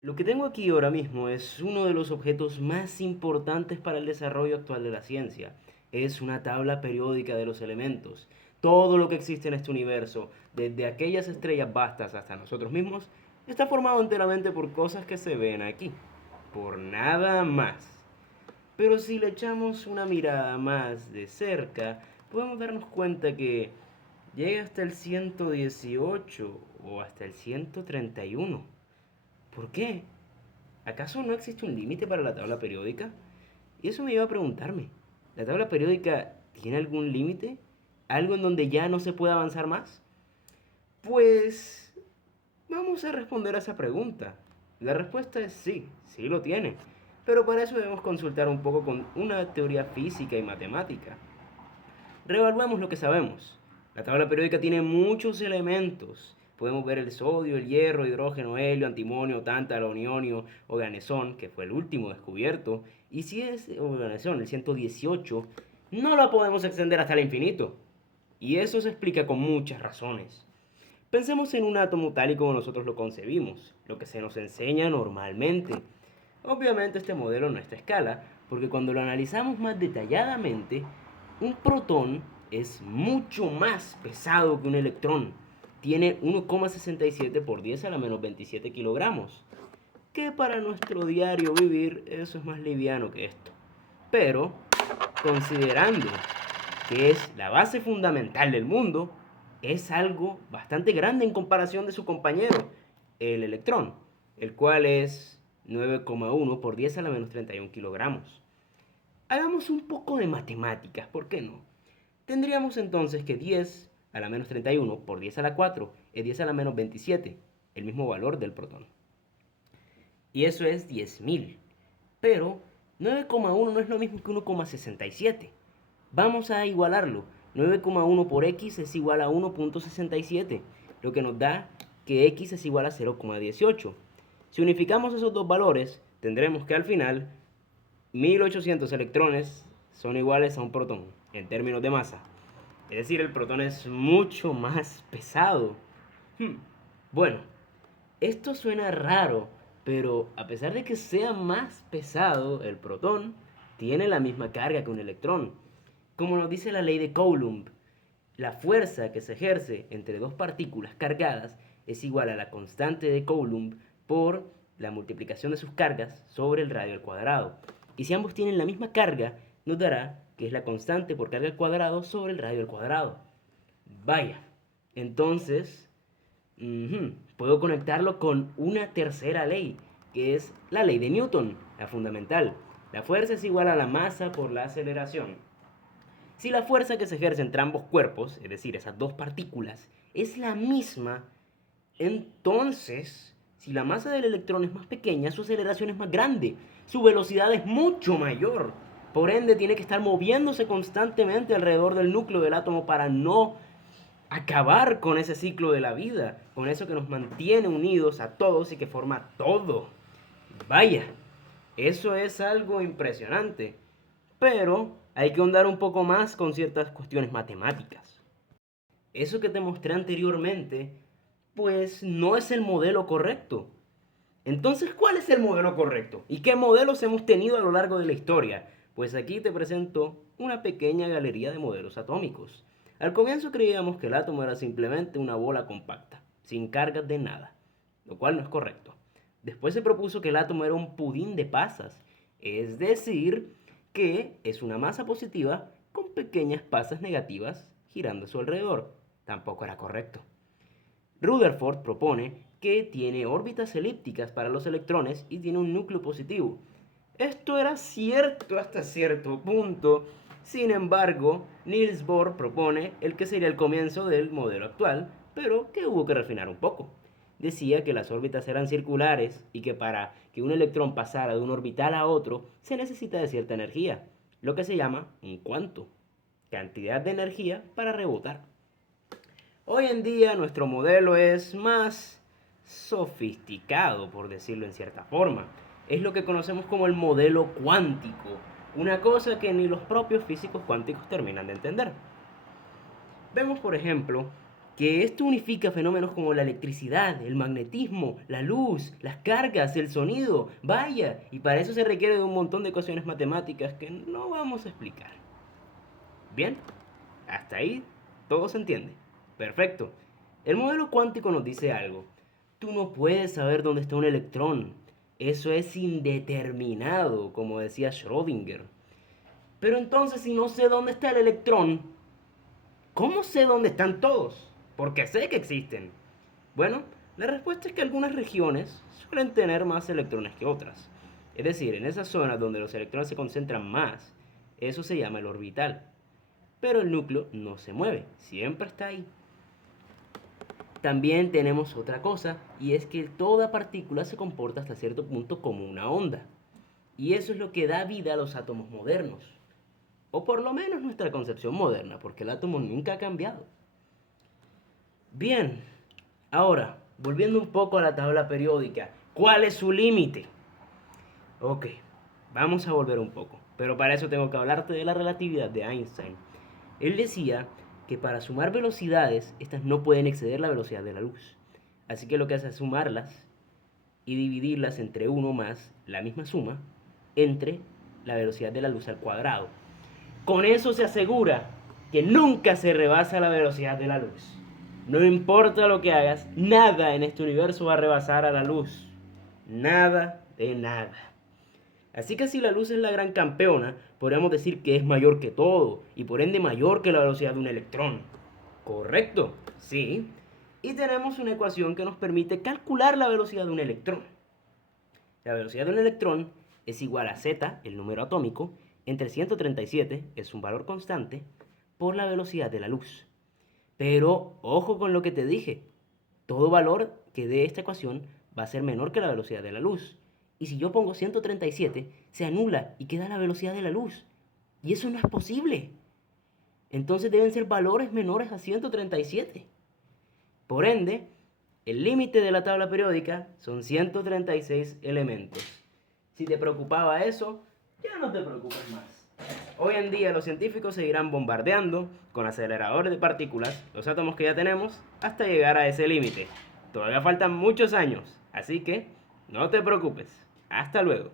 Lo que tengo aquí ahora mismo es uno de los objetos más importantes para el desarrollo actual de la ciencia. Es una tabla periódica de los elementos. Todo lo que existe en este universo, desde aquellas estrellas vastas hasta nosotros mismos, está formado enteramente por cosas que se ven aquí. Por nada más. Pero si le echamos una mirada más de cerca, podemos darnos cuenta que llega hasta el 118 o hasta el 131. ¿Por qué? ¿Acaso no existe un límite para la tabla periódica? Y eso me lleva a preguntarme, ¿la tabla periódica tiene algún límite? ¿Algo en donde ya no se puede avanzar más? Pues vamos a responder a esa pregunta. La respuesta es sí, sí lo tiene. Pero para eso debemos consultar un poco con una teoría física y matemática. Reevaluemos lo que sabemos. La tabla periódica tiene muchos elementos. Podemos ver el sodio, el hierro, hidrógeno, helio, antimonio, tántalo, nionio, organesón, que fue el último descubierto. Y si es organesón, el 118, no la podemos extender hasta el infinito. Y eso se explica con muchas razones. Pensemos en un átomo tal y como nosotros lo concebimos, lo que se nos enseña normalmente. Obviamente este modelo no está a escala, porque cuando lo analizamos más detalladamente, un protón es mucho más pesado que un electrón. Tiene 1,67 por 10 a la menos 27 kilogramos, que para nuestro diario vivir eso es más liviano que esto. Pero, considerando que es la base fundamental del mundo, es algo bastante grande en comparación de su compañero, el electrón, el cual es 9,1 por 10 a la menos 31 kilogramos. Hagamos un poco de matemáticas, ¿por qué no? Tendríamos entonces que 10 a la menos 31 por 10 a la 4 es 10 a la menos 27, el mismo valor del protón. Y eso es 10.000. Pero 9,1 no es lo mismo que 1,67. Vamos a igualarlo. 9,1 por x es igual a 1,67, lo que nos da que x es igual a 0,18. Si unificamos esos dos valores, tendremos que al final 1800 electrones son iguales a un protón en términos de masa. Es decir, el protón es mucho más pesado. Bueno, esto suena raro, pero a pesar de que sea más pesado, el protón tiene la misma carga que un electrón. Como nos dice la ley de Coulomb, la fuerza que se ejerce entre dos partículas cargadas es igual a la constante de Coulomb por la multiplicación de sus cargas sobre el radio al cuadrado. Y si ambos tienen la misma carga, nos dará que es la constante por carga al cuadrado sobre el radio al cuadrado. Vaya, entonces puedo conectarlo con una tercera ley, que es la ley de Newton, la fundamental. La fuerza es igual a la masa por la aceleración. Si la fuerza que se ejerce entre ambos cuerpos, es decir, esas dos partículas, es la misma, entonces, si la masa del electrón es más pequeña, su aceleración es más grande, su velocidad es mucho mayor. Por ende, tiene que estar moviéndose constantemente alrededor del núcleo del átomo para no acabar con ese ciclo de la vida, con eso que nos mantiene unidos a todos y que forma todo. Vaya, eso es algo impresionante, pero hay que ahondar un poco más con ciertas cuestiones matemáticas. Eso que te mostré anteriormente, pues no es el modelo correcto. Entonces, ¿cuál es el modelo correcto? ¿Y qué modelos hemos tenido a lo largo de la historia? Pues aquí te presento una pequeña galería de modelos atómicos. Al comienzo creíamos que el átomo era simplemente una bola compacta, sin cargas de nada, lo cual no es correcto. Después se propuso que el átomo era un pudín de pasas, es decir, que es una masa positiva con pequeñas pasas negativas girando a su alrededor. Tampoco era correcto. Rutherford propone que tiene órbitas elípticas para los electrones y tiene un núcleo positivo. Esto era cierto hasta cierto punto. Sin embargo, Niels Bohr propone el que sería el comienzo del modelo actual, pero que hubo que refinar un poco. Decía que las órbitas eran circulares y que para que un electrón pasara de un orbital a otro se necesita de cierta energía, lo que se llama un cuanto, cantidad de energía para rebotar. Hoy en día nuestro modelo es más sofisticado, por decirlo en cierta forma. Es lo que conocemos como el modelo cuántico, una cosa que ni los propios físicos cuánticos terminan de entender. Vemos, por ejemplo, que esto unifica fenómenos como la electricidad, el magnetismo, la luz, las cargas, el sonido. Vaya, y para eso se requiere de un montón de ecuaciones matemáticas que no vamos a explicar. Bien, hasta ahí todo se entiende. Perfecto. El modelo cuántico nos dice algo. Tú no puedes saber dónde está un electrón. Eso es indeterminado, como decía Schrödinger. Pero entonces, si no sé dónde está el electrón, ¿cómo sé dónde están todos? Porque sé que existen. Bueno, la respuesta es que algunas regiones suelen tener más electrones que otras. Es decir, en esas zonas donde los electrones se concentran más, eso se llama el orbital. Pero el núcleo no se mueve, siempre está ahí. También tenemos otra cosa, y es que toda partícula se comporta hasta cierto punto como una onda. Y eso es lo que da vida a los átomos modernos. O por lo menos nuestra concepción moderna, porque el átomo nunca ha cambiado. Bien, ahora, volviendo un poco a la tabla periódica, ¿cuál es su límite? Ok, vamos a volver un poco, pero para eso tengo que hablarte de la relatividad de Einstein. Él decía que para sumar velocidades, estas no pueden exceder la velocidad de la luz. Así que lo que hace es sumarlas y dividirlas entre uno más la misma suma entre la velocidad de la luz al cuadrado. Con eso se asegura que nunca se rebasa la velocidad de la luz. No importa lo que hagas, nada en este universo va a rebasar a la luz. Nada de nada. Así que si la luz es la gran campeona, podríamos decir que es mayor que todo y por ende mayor que la velocidad de un electrón. ¿Correcto? Sí. Y tenemos una ecuación que nos permite calcular la velocidad de un electrón. La velocidad de un electrón es igual a z, el número atómico, entre 137, es un valor constante, por la velocidad de la luz. Pero ojo con lo que te dije, todo valor que dé esta ecuación va a ser menor que la velocidad de la luz. Y si yo pongo 137, se anula y queda la velocidad de la luz. Y eso no es posible. Entonces deben ser valores menores a 137. Por ende, el límite de la tabla periódica son 136 elementos. Si te preocupaba eso, ya no te preocupes más. Hoy en día los científicos seguirán bombardeando con aceleradores de partículas los átomos que ya tenemos hasta llegar a ese límite. Todavía faltan muchos años, así que no te preocupes. Hasta luego.